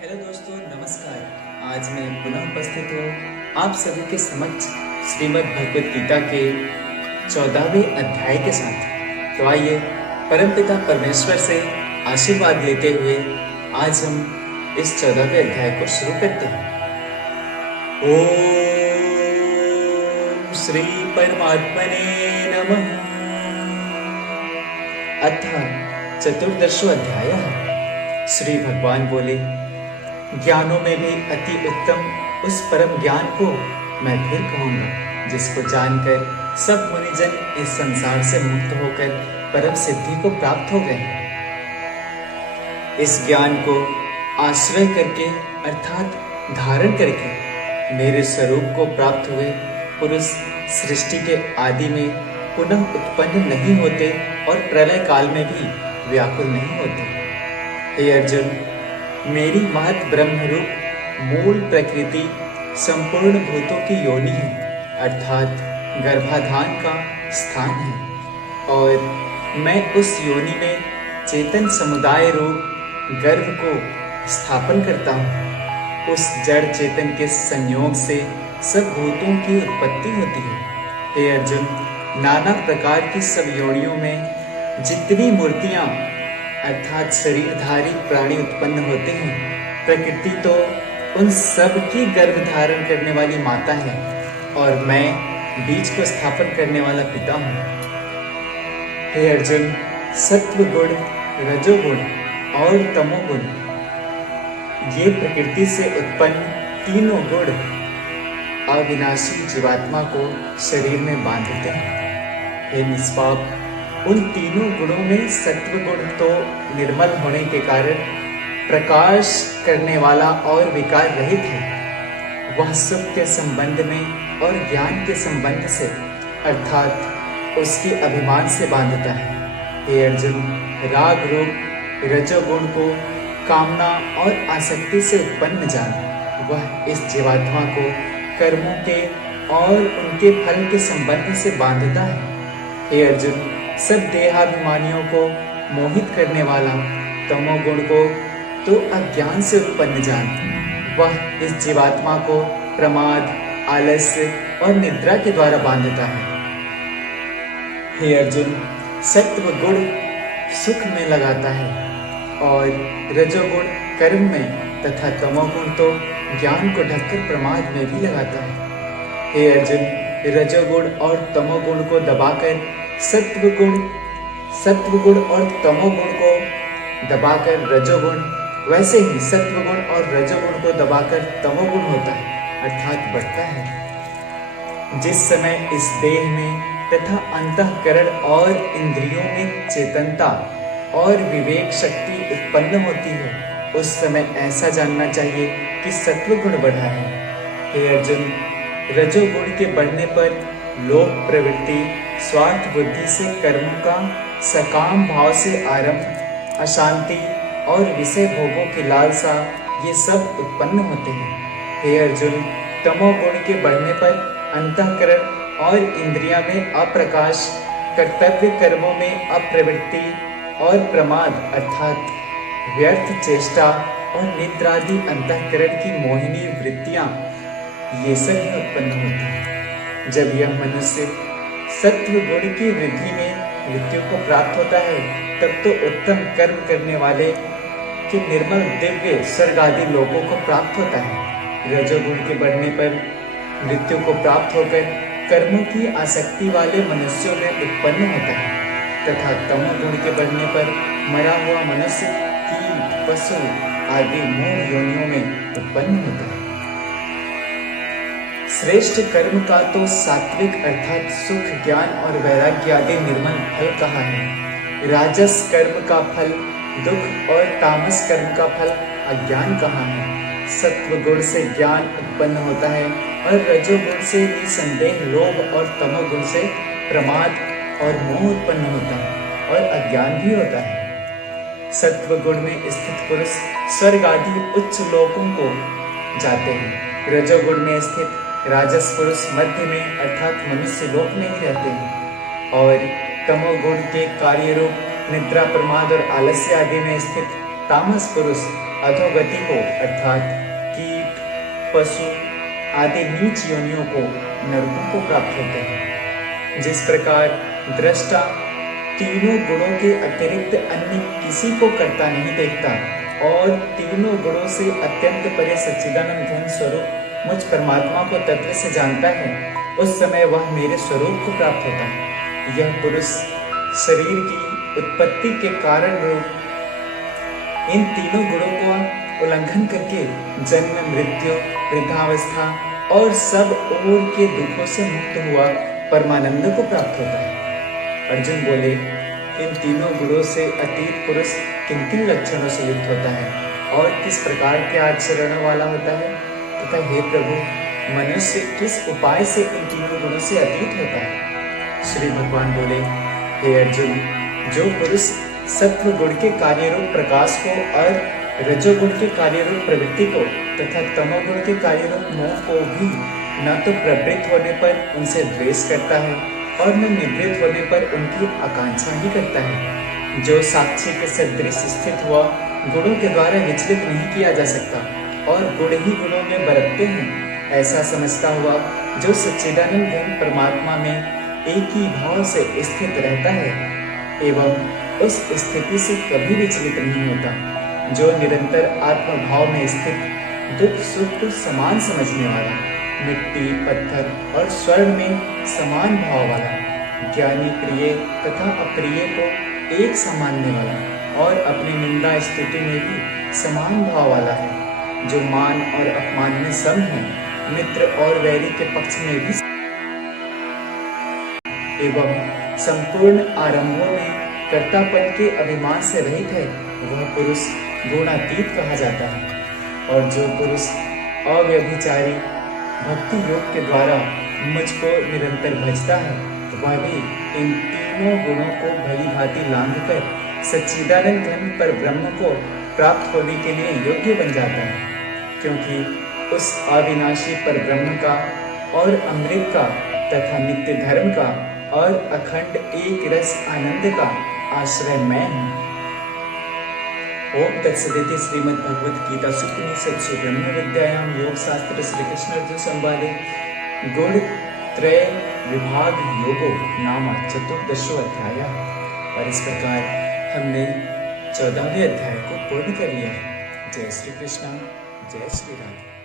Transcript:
Hello दोस्तों, नमस्कार। आज मैं पुनः उपस्थित हूँ आप सभी के समक्ष श्रीमद् भगवत गीता के 14वें अध्याय के साथ। तो आइए परमपिता परमेश्वर से आशीर्वाद लेते हुए आज हम इस 14वें अध्याय को शुरू करते हैं। ओम श्री परमात्मने नमः। अथ चतुर्दशो अध्याय। श्री भगवान बोले, ज्ञानों में भी अति उत्तम उस परम ज्ञान को मैं फिर कहूंगा, जिसको जानकर सब मुनिजन इस संसार से मुक्त होकर परम सिद्धि को प्राप्त हो गए। इस ज्ञान को आश्रय करके अर्थात धारण करके मेरे स्वरूप को प्राप्त हुए पुरुष सृष्टि के आदि में पुनः उत्पन्न नहीं होते और प्रलय काल में भी व्याकुल नहीं होते। हे अर्जुन, मेरी महत ब्रह्मरूप मूल प्रकृति संपूर्ण भूतों की योनि है, अर्थात गर्भाधान का स्थान है, और मैं उस योनि में चेतन समुदाय रूप गर्भ को स्थापन करता हूँ। उस जड़ चेतन के संयोग से सब भूतों की उत्पत्ति होती है। हे अर्जुन, नाना प्रकार की सब योनियों में जितनी मूर्तियां अर्थात शरीरधारी प्राणी उत्पन्न होते हैं, प्रकृति तो उन सब की गर्भ धारण करने वाली माता है, और मैं बीज को स्थापन करने वाला पिता हूँ। हे अर्जुन, सत्व गुण, रजोगुण और तमोगुण, ये प्रकृति से उत्पन्न तीनों गुण अविनाशी जीवात्मा को शरीर में बांधते हैं। हे निष्पाप, उन तीनों गुणों में सत्व गुण तो निर्मल होने के कारण प्रकाश करने वाला और विकार रहित है। वह सुख के संबंध में और ज्ञान के संबंध से अर्थात उसके अभिमान से बांधता है। हे अर्जुन, राग रूप रजोगुण को कामना और आसक्ति से उत्पन्न जान। वह इस जीवात्मा को कर्मों के और उनके फल के संबंध से बांधता है। हे अर्जुन, सब देहाभिमानियों को मोहित करने वाला तमोगुण को तो अज्ञान से उत्पन्न जान। वह इस जीवात्मा को प्रमाद, आलस्य और निद्रा के द्वारा बांधता है। हे अर्जुन, सत्व गुण सुख में लगाता है और रजोगुण कर्म में तथा तमोगुण तो ज्ञान को ढककर प्रमाद में भी लगाता है। हे अर्जुन, रजोगुण और तमोगुण को दबाकर सत्वगुण और तमोगुण को दबाकर रजोगुण, वैसे ही सत्वगुण और रजोगुण को दबाकर तमोगुण होता है अर्थात बढ़ता है। जिस समय इस देह में तथा अंतःकरण और इंद्रियों में चेतनता और विवेक शक्ति उत्पन्न होती है, उस समय ऐसा जानना चाहिए कि सत्वगुण बढ़ा है। हे अर्जुन, रजोगुण के बढ़ने पर लोभ प्रवृत्ति, स्वार्थ बुद्धि से कर्मों का सकाम भाव से आरंभ, अशांति और विषय भोगों की लालसा, ये सब उत्पन्न होते हैं। हे अर्जुन, तमोगुण के बढ़ने पर अंतःकरण और इंद्रियां में अप्रकाश, कर्तव्य कर्मों में अप्रवृत्ति और प्रमाद अर्थात व्यर्थ चेष्टा और निद्रादि अंतःकरण की मोहिनी वृत्तियां, ये सब ही उत्पन्न होती हैं। जब यह मनुष्य सत्व गुण की वृद्धि में मृत्यु को प्राप्त होता है, तब तो उत्तम कर्म करने वाले के निर्मल दिव्य स्वर्ग आदि लोकों को प्राप्त होता है। रजोगुण के बढ़ने पर मृत्यु को प्राप्त होकर कर्मों की आसक्ति वाले मनुष्यों में उत्पन्न होता है, तथा तमोगुण के बढ़ने पर मरा हुआ मनुष्य कीट, पशु आदि मूल योनियों में उत्पन्न होता है। श्रेष्ठ कर्म का तो सात्विक अर्थात सुख, ज्ञान और वैराग्य आदि निर्मल फल कहा है। राजस कर्म का फल दुख और तामस कर्म का फल अज्ञान कहा है। सत्व गुण से ज्ञान उत्पन्न होता है और रजोगुण से निसंदेह लोभ और तमोगुण से प्रमाद और मोह उत्पन्न होता है और अज्ञान भी होता है। सत्व गुण में स्थित पुरुष स्वर्ग आदि उच्च लोकों को जाते हैं। रजोगुण में स्थित राजस पुरुष मध्य में अर्थात मनुष्य लोक में ही रहते हैं, और तमोगुण के कार्य रूप निद्रा, प्रमाद और आलस्य आदि में स्थित तामस पुरुष अधोगति को अर्थात कीट, पशु आदि नीच योनियों को, नरकों को प्राप्त होते हैं। जिस प्रकार दृष्टा तीनों गुणों के अतिरिक्त अन्य किसी को करता नहीं देखता और तीनों गुणों से अत्यंत परे सच्चिदानंद घन स्वरूप मुझ परमात्मा को तत्व से जानता है, उस समय वह मेरे स्वरूप को प्राप्त होता है। यह पुरुष शरीर की उत्पत्ति के कारण रूप इन तीनों गुणों का उल्लंघन करके जन्म, मृत्यु, वृद्धावस्था और सब ओर के दुखों से मुक्त हुआ परमानंद को प्राप्त होता है। अर्जुन बोले, इन तीनों गुणों से अतीत पुरुष किन किन लक्षणों से युक्त होता है और किस प्रकार के आचरण वाला होता है, तथा हे प्रभु, मनुष्य किस उपाय से इन तीनों गुणों से अतीत होता है। श्री भगवान बोले, हे अर्जुन, जो पुरुष सत्व गुण के कार्य रूप प्रकाश को और रजोगुण के कार्य रूप प्रवृत्ति को तथा तमोगुण के कार्य रूप मोह को भी न तो प्रवृत्त होने पर उनसे द्वेष करता है और न निवृत्त होने पर उनकी आकांक्षा ही करता है, जो साक्षी के सदृश स्थित हुआ गुणों के द्वारा विचलित नहीं किया जा सकता और गुण ही गुणों में बरतते हैं, ऐसा समझता हुआ जो सच्चिदानंद घन परमात्मा में एक ही भाव से स्थित रहता है एवं उस स्थिति से कभी विचलित नहीं होता, जो निरंतर आत्मभाव में स्थित दुख सुख को समान समझने वाला, मिट्टी, पत्थर और स्वर्ण में समान भाव वाला, ज्ञानी प्रिय तथा अप्रिय को एक सा मानने वाला और अपनी निंदा स्तुति में भी समान भाव वाला है, जो मान और अपमान में सम है, मित्र और वैरी के पक्ष में भी एवं संपूर्ण आरंभों में कर्तापन के अभिमान से रहित है, वह पुरुष गुणातीत कहा जाता है। और जो पुरुष अव्यभिचारी भक्ति योग के द्वारा मुझको निरंतर भजता है, वह भी इन तीनों गुणों को भली भांति लांघ कर सच्चिदानंद घन पर ब्रह्म को प्राप्त होने के लिए योग्य बन जाता है, क्योंकि उस अविनाशी पर ब्रह्म का और अमृत का तथा नित्य धर्म का और अखंड एक रस आनंद का आश्रय मैं हूँ। ओम तत्सदिति श्रीमद् भगवद गीता सुपनिषत्सु ब्रह्म विद्यायाम योग शास्त्र श्री कृष्ण अर्जुन संवादे गुण त्रय विभाग योगो नाम 14वां अध्याय। और इस प्रकार हमने 14वें अध्याय को पूर्ण कर लिया है। जय श्री कृष्ण, जय श्री राम।